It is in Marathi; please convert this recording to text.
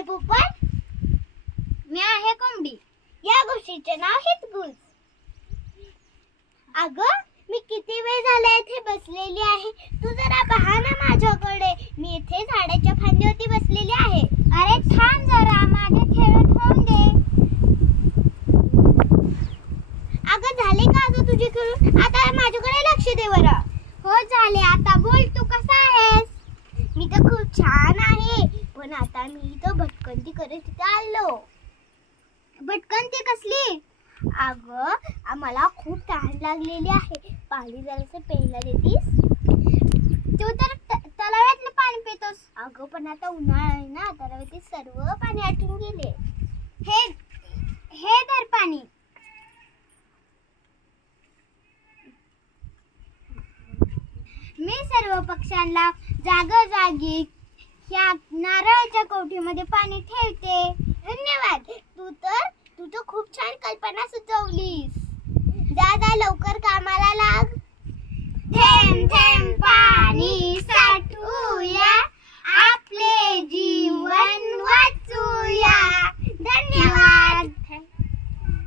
आहे पोपट मी आहे कोंबडी. या गोष्टीचे नाव हितगुज अग मी किती वेळ झाला इथे बसलेली आहे? तू जरा पहा ना माझ्याकडे. मी इथे झाडाच्या फांदीवरती बसलेली आहे. अरे थांब जरा माझे खेळत होऊन दे. अगं झाले का अगं तुझे करून आता माझ्याकडे लक्ष दे बरं. हो झाले. आता बोल तू कसा आहेस मी तर खूप छान आहे पण आता मी इथं भटकंती करत तिथे आलो. भटकंती कसली? अगं आम्हाला खूप तहान लागलेली आहे. पाणी जरासं प्यायला देतीस? तू तर तलाव्यातलं पाणी पितोस. अगं पण आता उन्हाळा आहे ना तलाव्यातील सर्व पाणी आटून गेले. हे हे तर पाणी. मी सर्व पक्ष्यांना जाग जागी या नारळ ओटीमध्ये पाणी ठेवते. धन्यवाद. तू तर तू तर खूप छान कल्पना सुचवलीस. जा जा लवकर कामाला लाग. थेंब थेंब पाणी